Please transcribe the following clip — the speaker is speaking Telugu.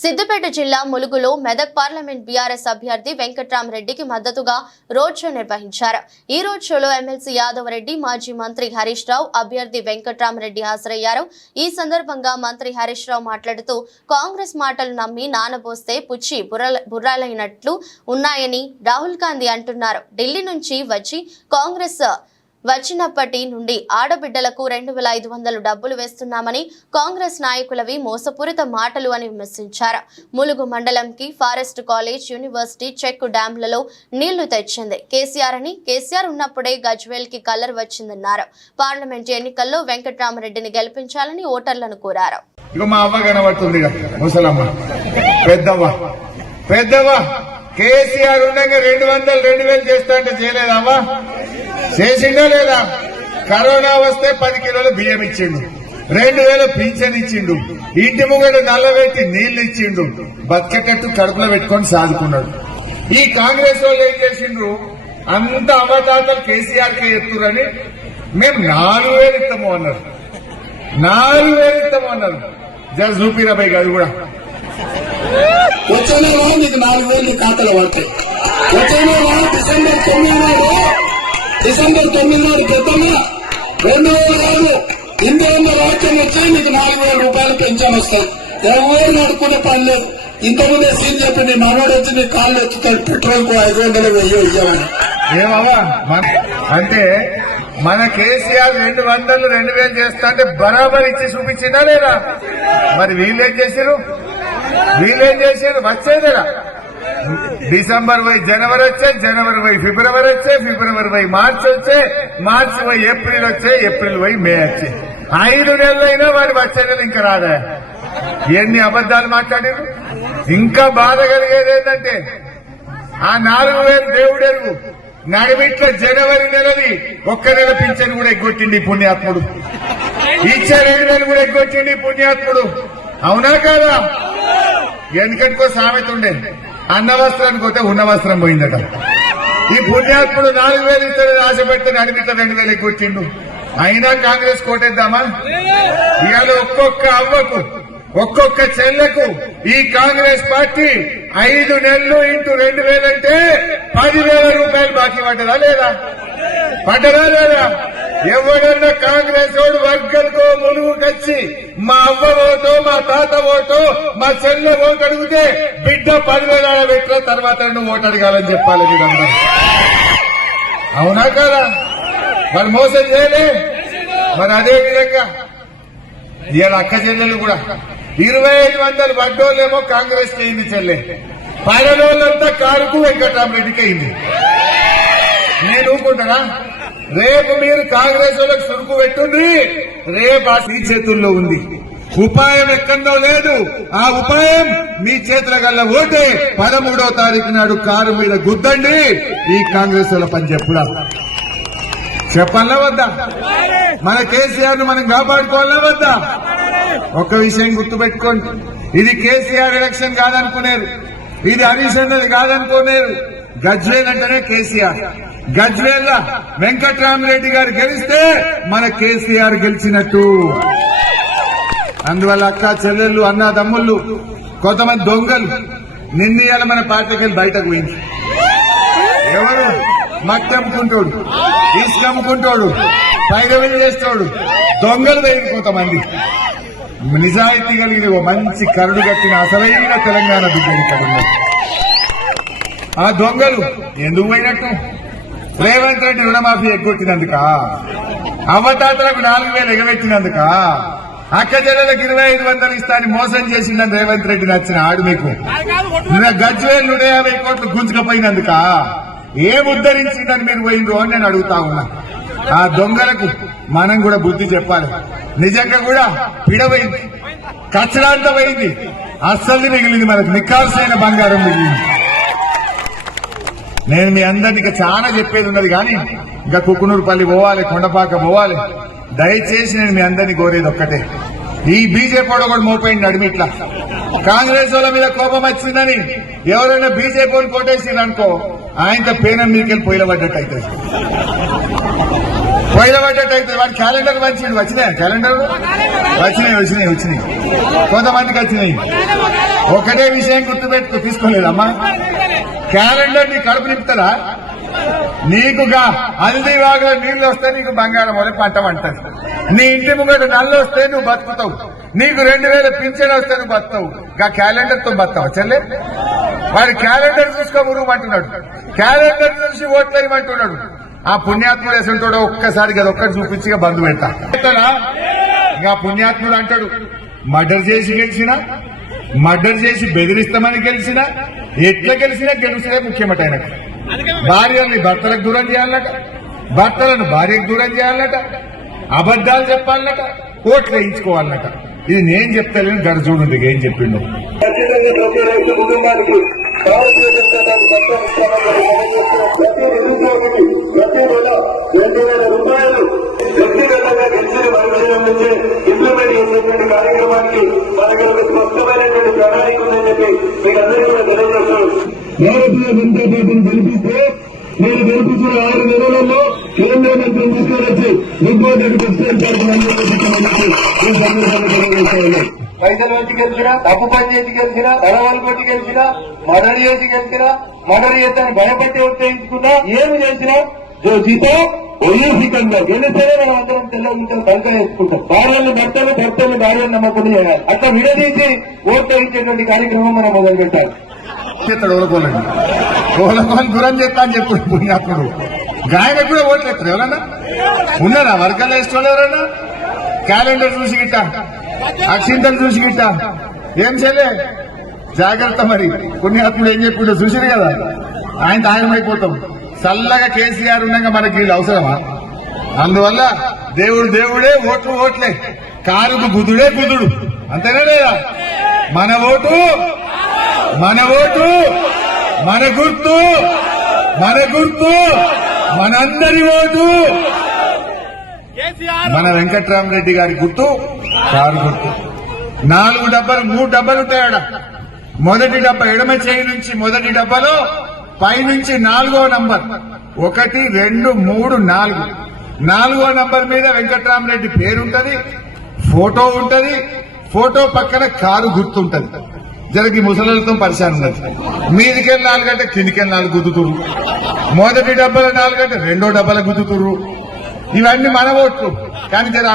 సిద్దిపేట జిల్లా ములుగులో మెదక్ పార్లమెంట్ బీఆర్ఎస్ అభ్యర్థి వెంకట్రామరెడ్డికి మద్దతుగా రోడ్ షో నిర్వహించారు. ఈ రోడ్ షోలో ఎమ్మెల్సీ యాదవరెడ్డి, మాజీ మంత్రి హరీష్ రావు, అభ్యర్థి వెంకట్రామరెడ్డి హాజరయ్యారు. ఈ సందర్భంగా మంత్రి హరీష్ రావు మాట్లాడుతూ కాంగ్రెస్ మాటలు నమ్మి నానబోస్తే పుచ్చి బుర్రాలైనట్లు ఉన్నాయని రాహుల్ గాంధీ అంటున్నారు. ఢిల్లీ నుంచి వచ్చి కాంగ్రెస్ వచ్చినప్పటి నుండి ఆడబిడ్డలకు 2500 డబ్బులు వేస్తున్నామని కాంగ్రెస్ నాయకులవి మోసపూరిత మాటలు అని విమర్శించారు. ములుగు మండలంకి ఫారెస్ట్ కాలేజ్, యూనివర్సిటీ చెక్ డ్యాంలలో నీళ్లు తెచ్చింది కేసీఆర్ అని, కేసీఆర్ ఉన్నప్పుడే గజ్వేల్ కి కలర్ వచ్చిందన్నారు. పార్లమెంట్ ఎన్నికల్లో వెంకట్రామరెడ్డిని గెలిపించాలని ఓటర్లను కోరారు. కేసీఆర్ ఉండగా 200,000 చేస్తా అంటే చేయలేదమ్మా? చేసిండా లేదా? కరోనా వస్తే 10 కిలోల బియ్యం ఇచ్చిండు, 2000 పింఛన్ ఇచ్చిండు, ఇంటి ముంగట నల్లబెట్టి నీళ్లు ఇచ్చిండు, బతికేటట్టు కడుపులో పెట్టుకొని సాదుకున్నాడు. ఈ కాంగ్రెస్ వాళ్ళు ఏం చేసిండ్రు? అంత అవతాతలు కేసీఆర్ కే ఎత్తురని మేము 4000 ఇస్తాము అన్నారు. 4000 ఇస్తాము అన్నారు. జర చూపిరాబాయి గారు కూడా వచ్చే నెల నీకు 4000 ఖాతాలో పడతాయి. వచ్చే నెల డిసెంబర్ 9 నాడు క్రితంగా 2000 రాజ్యం వచ్చి నీకు 4000 రూపాయలు పెన్షన్ వస్తాయి. ఎవరు నడుకునే పని లేదు. ఇంతకుముందే సీన్ చెప్పి నీ మనోడు వచ్చి నీ కాళ్ళు ఎత్తుతాడు, పెట్రోల్ కు 500 ఇవ్వమని. ఏమవా అంటే మన కేసీఆర్ 200, 2000 చేస్తా అంటే బరాబర్ ఇచ్చి చూపించిందా లేదా? మరి వీళ్ళేం చేశారు? వచ్చేదేరా డిసెంబర్ పోయి జనవరి వచ్చే, జనవరి పోయి ఫిబ్రవరి వచ్చే, ఫిబ్రవరి పోయి మార్చి వచ్చే, మార్చి పోయి ఏప్రిల్ వచ్చే, ఏప్రిల్ పోయి మే వచ్చే. 5 నెలలైనా వారి వచ్చే నెల ఇంకా రాదా? ఎన్ని అబద్దాలు మాట్లాడారు. ఇంకా బాధ కలిగేది ఏంటంటే ఆ 4000 దేవుడెరుగు నడిమిట్ల జనవరి నెలని 1 నెల పింఛన్ కూడా ఎగ్గొట్టింది పుణ్యాత్ముడు. ఇచ్చే 2 నెలలు కూడా ఎగ్గొట్టింది పుణ్యాత్ముడు. అవునా కాదా? వెనకటికో సామెత ఉండే, అన్న వస్త్రానికి పోతే ఉన్న వస్త్రం పోయిందట. ఈ పుణ్యాత్ముడు 4000 ఇస్తారని ఆశ పెడితే నడిమిట్ల 2000 ఎగ్గొట్టిండు. అయినా కాంగ్రెస్ కోటేద్దామా? ఇవాళ ఒక్కొక్క అవ్వకు, ఒక్కొక్క చెల్లకు ఈ కాంగ్రెస్ పార్టీ 5 నెలలు ఇంటూ 2000 అంటే 10,000 రూపాయలు బాకీ పడ్డదా లేదా? పడ్డదా లేదా? ఎవడన్నా కాంగ్రెస్ వాడు వర్గంతో ములుగుకొచ్చి మా అవ్వ ఓటో, మా తాత ఓటో, మా చెల్లె ఓటు అడిగితే బిడ్డ 10,000 పెట్టిన తర్వాత నువ్వు ఓటు అడగాలని చెప్పాలి మీరందరూ. అవునా కదా? మరి మోసం చేయలే? మరి అదే విధంగా ఇవాళ అక్క చెల్లెలు కూడా 2500 పడ్డోళ్ళేమో కాంగ్రెస్ కి అయింది చెల్లె, పడనోళ్ళంతా కారుకు వెంకట్రామరెడ్డికి అయింది. నేను ఊరుకుంటానా? రేపు మీరు కాంగ్రెస్ వాళ్ళకి సురుకు పెట్టుండ్రి, రేపు ఆ మీ చేతుల్లో ఉంది. ఉపాయం ఎక్కడో లేదు. ఆ ఉపాయం మీ చేతుల గల్ల ఓటే 13వ తారీఖు నాడు కారు మీద గుద్దండి. ఈ కాంగ్రెస్ వాళ్ళ పని చెప్పుడా? చెప్పాలా వద్దా? మన కేసీఆర్ ను మనం కాపాడుకోవాలా వద్దా? ఒక్క విషయం గుర్తుపెట్టుకోండి, ఇది కేసీఆర్ ఎలక్షన్ కాదనుకునేరు, ఇది హరీష్ అన్నది కాదనుకునేరు. గజ్వేల్ అంటేనే కేసీఆర్. గజ్వేల్ వెంకట్రామరెడ్డి గారు గెలిస్తే మన కేసీఆర్ గెలిచినట్టు. అందువల్ల అక్క చెల్లెళ్ళు, అన్న తమ్ముళ్ళు, కొంతమంది దొంగలు నిన్నీయాల మన పార్టీకి బయటకు పోయింది. ఎవరు? మట్టి అమ్ముకుంటాడు, ఇసుక అమ్ముకుంటాడు, పైరవీలు చేస్తాడు, దొంగలు వేయండి. కొంతమంది నిజాయితీ కలిగిన మంచి కరుడు కట్టిన అసలైన తెలంగాణ బిడ్డలు ఇక్కడ ఉన్నారు. ఆ దొంగలు ఎందుకు పోయినట్టు? రేవంత్ రెడ్డి రుణమాఫీ ఎగ్గొట్టినందుక, అవతాతలకు 4000 ఎగబెట్టినందుక, అక్క చెల్లెలకు 2500 ఇస్తా అని మోసం చేసిందని రేవంత్ రెడ్డి నచ్చిన ఆడు మీకు గజ్వేల్ 150 కోట్లు గుంజుకపోయినందుక, ఏం ఉద్ధరించిందని మీరు పోయిండ్రు అని నేను అడుగుతా ఉన్నా. ఆ దొంగలకు మనం కూడా బుద్ధి చెప్పాలి. నిజంగా కూడా పిడవైంది, కచ్చడాంత పోయింది, అస్సలు మిగిలింది, మనకు నిక్కాల్సైన బంగారం మిగిలింది. నేను మీ అందరినీ ఇంకా చాలా చెప్పేది ఉన్నది కానీ ఇంకా కుక్కునూరుపల్లి పోవాలి, కొండపాక పోవాలి. దయచేసి నేను మీ అందరినీ కోరేది ఒక్కటే, ఈ బీజేపీ కూడా మోపోయింది నడిమిట్లా. కాంగ్రెస్ వాళ్ళ మీద కోపం వచ్చిందని ఎవరైనా బీజేపీ కోటేసిందనుకో, ఆయనతో పేనం మీదకెళ్ళి పొయ్యిల పడ్డట్టు అవుతుంది. పొయ్యిల పడ్డట్టు అయితే వాడి క్యాలెండర్ మంచి వచ్చినాయి క్యాలెండర్ వచ్చినాయి కొంతమందికి వచ్చినాయి. ఒకటే విషయం గుర్తుపెట్టుకు తీసుకోలేదమ్మా, క్యాలెండర్ నీ కడుపు నింపుతారా? నీకుగా హల్దీ వాగులో నీళ్లు వస్తే నీకు బంగారం వల్ల పంట పంటది. నీ ఇంటి ముంగట నల్లు వస్తే నువ్వు బతుకుతావు. నీకు 2000 పింఛన్ వస్తే నువ్వు బతుకుతావు. గా క్యాలెండర్ తో బతావు చెల్లె. వాడి క్యాలెండర్ చూసుకో మురుగమంటున్నాడు, క్యాలెండర్ చూసి ఓట్లేయమంటున్నాడు. ఆ పుణ్యాత్ముడు ఎసంటాడో ఒక్కసారి కదా ఒక్కటి చూపించి బంధు పెడతాడా? ఇంకా పుణ్యాత్ముడు అంటాడు, మర్డర్ చేసి గెలిచినా, మర్డర్ చేసి బెదిరిస్తామని గెలిచినా, ఎట్లా గెలిచినా గెలిచినే ముఖ్యమట ఆయనకు. భార్యల్ని భర్తలకు దూరం చేయాలట, భర్తలను భార్యకు దూరం చేయాలట, అబద్దాలు చెప్పాలట, ఓట్లు వేయించుకోవాలట. ఇది నేను చెప్తాను, గడ చూడండి ఏం చెప్పిండు. ఖచ్చితంగా ప్రతి రైతు కుటుంబానికి భారతీయ జనతా పార్టీ పక్షాన ప్రతి నిరుద్యోగికి ప్రతి నెల 2000 రూపాయలు వ్యక్తిగతంగా గెలిచిన మనుషుల నుంచే ఇంప్లిమెంట్ చేసేటువంటి కార్యక్రమానికి మనకి ఒక స్పష్టమైనటువంటి ప్రణాళిక ఉందని చెప్పి మీకు అందరికీ కూడా తెలియజేస్తున్నాను. భారతీయ జనతా పార్టీని గెలిపిస్తే మీరు గెలిపించిన 6 నెలలలో కేంద్ర మంత్రిని తీసుకువచ్చి ముఖ్యమంత్రి పైసలు వచ్చి గెలిచినా, తప్పు పని చేసి గెలిచినా, తలవాళ్ళు కొట్టి గెలిచినా, మర్డర్ చేసి గెలిచినా, మర్డర్ చేస్తాను భయపట్టి ఉత్తేజించుకున్నా, ఏమి చేసినా జీతం వైయసికంగా గెలిస్తేనే మనం అందరం తెల్లగా కలక వేసుకుంటాం. భార్యల్ని భర్తల్ని భార్యను నమ్మకం చేయాలి. అట్లా విడదీసి ఓట్లు వేయించేటువంటి కార్యక్రమం మనం మొదలు పెట్టాలి. ఓలకోని దూరం చేస్తా అని చెప్పు పుణ్యాత్ముడు. గాయకు కూడా ఓట్లు ఎత్తారు ఎవరన్నా ఉన్నారా? వర్కర్లు వేసుకోవాలి ఎవరన్నా? క్యాలెండర్ చూసి గిట్ట, అక్షింతలు చూసి గిట్ట ఏం చేయలే. జాగ్రత్త. మరి పుణ్యాత్ముడు ఏం చెప్పిండో చూసిరు కదా, ఆయన ఆయనమైపోతాం. చల్లగా కేసీఆర్ ఉండగా మనకి వీళ్ళు అవసరమా? అందువల్ల దేవుడు దేవుడే, ఓట్లు ఓట్లే, కారుకు గుదుడే గుదుడు. అంతేనా లేదా? మన ఓటు మన ఓటు, మన గుర్తు మనందరి ఓటు. మన వెంకట్రామరెడ్డి గారి గుర్తు కారు గుర్తు. 4 డబ్బాలు 3 డబ్బాలు ఉంటాయట. మొదటి డబ్బా ఎడమ చేయి నుంచి మొదటి డబ్బాలో పైనుంచి 4వ నంబర్ 1, 2, 3, 4. 4వ నంబర్ మీద వెంకట్రామరెడ్డి పేరుంటది, ఫోటో ఉంటది, ఫోటో పక్కన కారు గుర్తుంటది. జరగి ముసలితో పరిశాన్ ఉన్నది. మీదికెళ్ళి 4 గంట, కిందికెళ్ళి 4 గుద్దుతురు. మొదటి డబ్బాల 4 గంట, 2వ డబ్బాల గుద్దుతురు. ఇవన్నీ మన ఓట్లు. కానీ జర